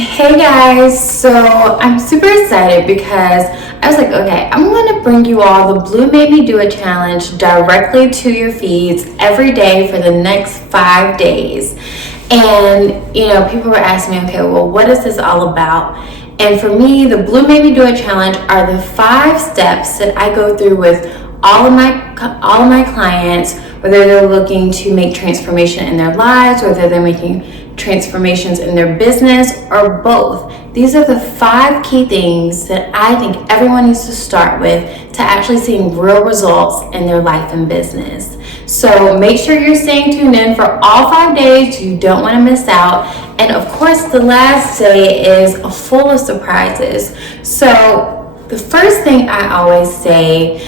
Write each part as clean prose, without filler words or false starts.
Hey guys, so I'm super excited because I was like, okay, I'm going to bring you all the Blue Made Me Do It challenge directly to your feeds every day for the next 5 days. And, people were asking me, okay, well, what is this all about? And for me, the Blue Made Me Do It challenge are the 5 steps that I go through with all of my clients, whether they're looking to make transformation in their lives, whether they're making transformations in their business, or both. These are the 5 key things that I think everyone needs to start with to actually seeing real results in their life and business. So make sure you're staying tuned in for all 5 days. You don't want to miss out. And of course, the last day is full of surprises. So the first thing I always say,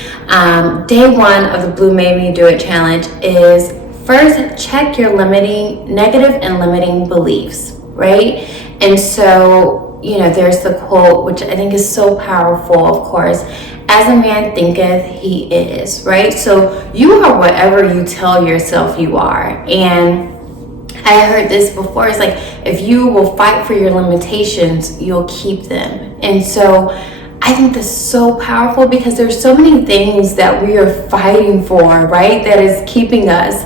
day 1 of the Blue Made Me Do It challenge is first check your negative and limiting beliefs, right? And so, there's the quote, which I think is so powerful, of course, as a man thinketh, he is, right? So you are whatever you tell yourself you are. And I heard this before, it's like, if you will fight for your limitations, you'll keep them. And so I think that's so powerful because there's so many things that we are fighting for, right? That is keeping us.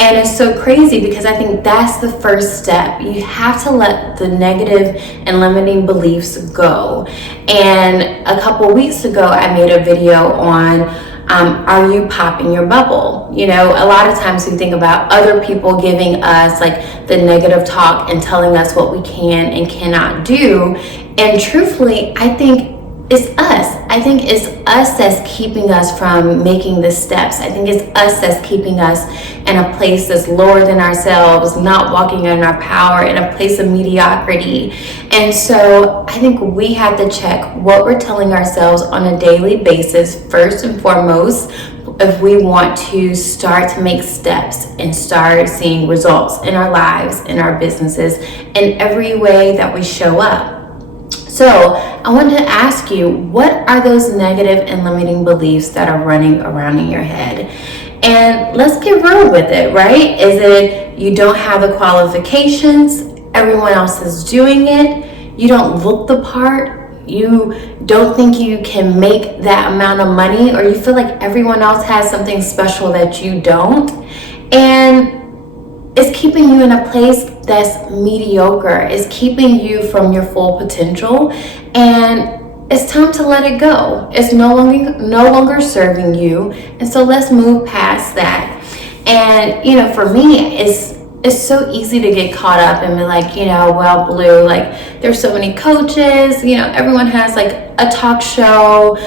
And it's so crazy because I think that's the first step. You have to let the negative and limiting beliefs go. And a couple weeks ago, I made a video on are you popping your bubble? A lot of times we think about other people giving us like the negative talk and telling us what we can and cannot do. And truthfully, I think it's us. I think it's us that's keeping us from making the steps. I think it's us that's keeping us in a place that's lower than ourselves, not walking in our power, in a place of mediocrity. And so I think we have to check what we're telling ourselves on a daily basis, first and foremost, if we want to start to make steps and start seeing results in our lives, in our businesses, in every way that we show up. So I wanted to ask you, what are those negative and limiting beliefs that are running around in your head? And let's get real with it, right? Is it you don't have the qualifications, everyone else is doing it, you don't look the part, you don't think you can make that amount of money, or you feel like everyone else has something special that you don't, and it's keeping you in a place that's mediocre. It's keeping you from your full potential, and it's time to let it go. It's no longer serving you, and so let's move past that. And for me, it's so easy to get caught up and be like, well, Blue, like there's so many coaches, everyone has like a talk show,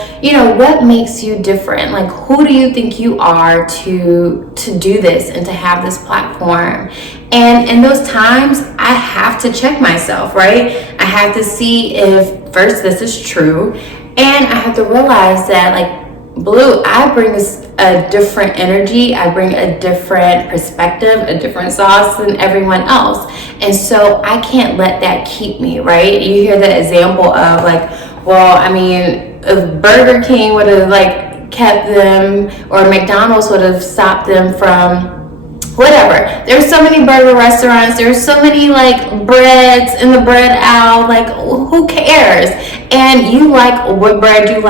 what makes you different? Like, who do you think you are to do this and to have this platform? And in those times, I have to check myself, right? I have to see if first this is true, and I have to realize that like, Blue, I bring a different energy, I bring a different perspective, a different sauce than everyone else. And so I can't let that keep me, right? You hear the example of like, well, I mean, if Burger King would have like kept them, or McDonald's would have stopped them from whatever. There's so many burger restaurants, there's so many like breads in the bread aisle, like who cares? And you like what bread you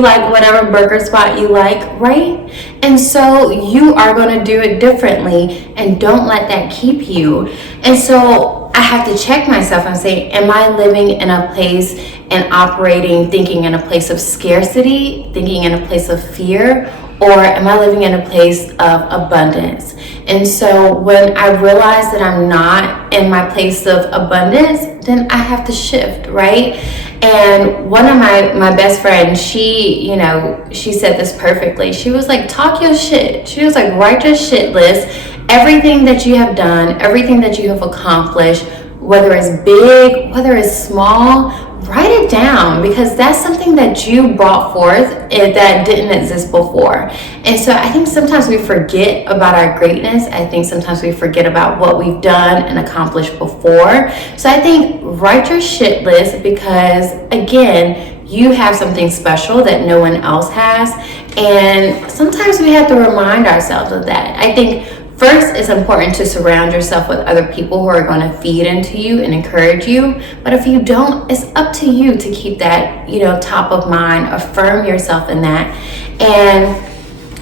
like whatever burger spot you like, right? And so you are going to do it differently, and don't let that keep you. And so I have to check myself and say, am I living in a place and operating, thinking in a place of scarcity, thinking in a place of fear, or am I living in a place of abundance? And so when I realize that I'm not in my place of abundance, then I have to shift, right? And one of my best friends, she said this perfectly. She was like, talk your shit. She was like, write your shit list. Everything that you have done, everything that you have accomplished, whether it's big, whether it's small, write it down, because that's something that you brought forth that didn't exist before. And so I think sometimes we forget about our greatness. I think sometimes we forget about what we've done and accomplished before. So I think write your shit list, because again, you have something special that no one else has. And sometimes we have to remind ourselves of that. I think First, it's important to surround yourself with other people who are going to feed into you and encourage you. But if you don't, it's up to you to keep that, top of mind, affirm yourself in that. And,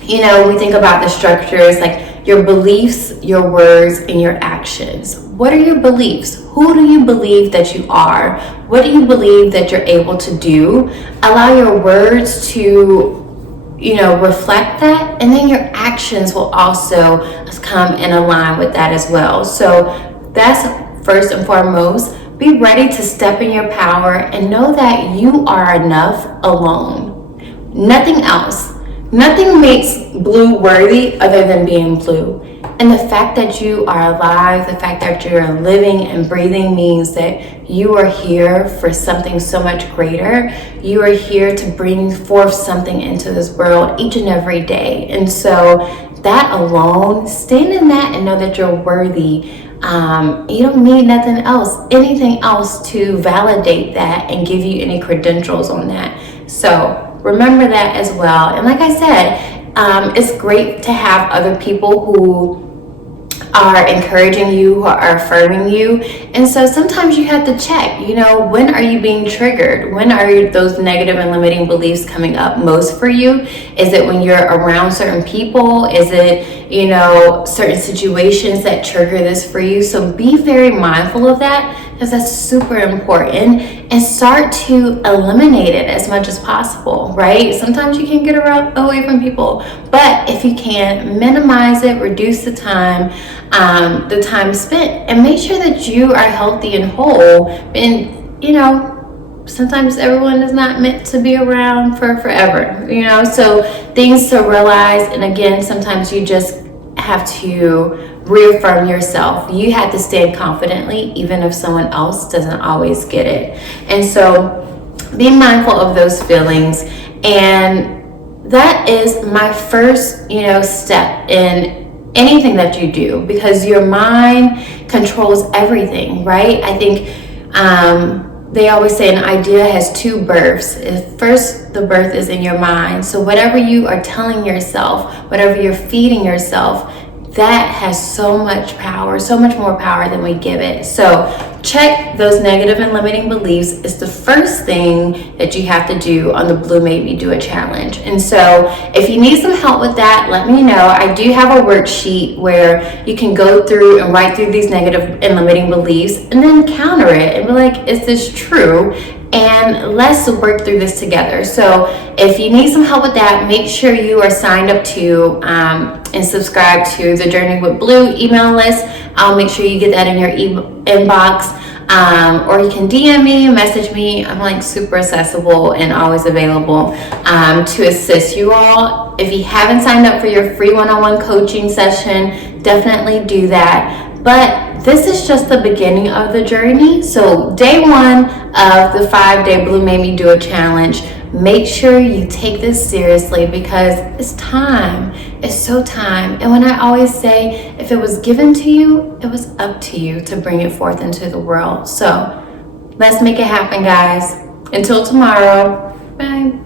we think about the structures like your beliefs, your words, and your actions. What are your beliefs? Who do you believe that you are? What do you believe that you're able to do? Allow your words to reflect that, and then your actions will also come in align with that as well. So that's first and foremost. Be ready to step in your power and know that you are enough alone. Nothing else. Nothing makes blue worthy other than being blue. And the fact that you are alive, the fact that you're living and breathing means that you are here for something so much greater. You are here to bring forth something into this world each and every day. And so that alone, stand in that and know that you're worthy. You don't need nothing else, anything else to validate that and give you any credentials on that. So remember that as well. And like I said, it's great to have other people who are encouraging you, who are affirming you. And so sometimes you have to check, when are you being triggered? When are those negative and limiting beliefs coming up most for you? Is it when you're around certain people? Is it, certain situations that trigger this for you? So be very mindful of that, because that's super important, and start to eliminate it as much as possible, right? Sometimes you can't get away from people, but if you can, minimize it, reduce the time spent, and make sure that you are healthy and whole. And sometimes everyone is not meant to be around for forever, so things to realize. And again, sometimes you just have to reaffirm yourself. You have to stand confidently even if someone else doesn't always get it. And so be mindful of those feelings. And that is my first step in anything that you do, because your mind controls everything, right? I think they always say an idea has two births. First, the birth is in your mind. So whatever you are telling yourself, whatever you're feeding yourself, that has so much power, so much more power than we give it. So check those negative and limiting beliefs. It's the first thing that you have to do on the Blue Made Me Do It challenge. And so if you need some help with that, let me know. I do have a worksheet where you can go through and write through these negative and limiting beliefs and then counter it and be like, is this true? And let's work through this together. So if you need some help with that, make sure you are signed up to and subscribe to the Journey with Blue email list. I'll make sure you get that in your inbox. Or you can DM me, message me. I'm like super accessible and always available to assist you all. If you haven't signed up for your free one-on-one coaching session, definitely do that. But this is just the beginning of the journey. So day one of the 5-day Blue Made Me Do It challenge, make sure you take this seriously, because it's time. It's so time. And when I always say, if it was given to you, it was up to you to bring it forth into the world. So let's make it happen, guys. Until tomorrow, bye.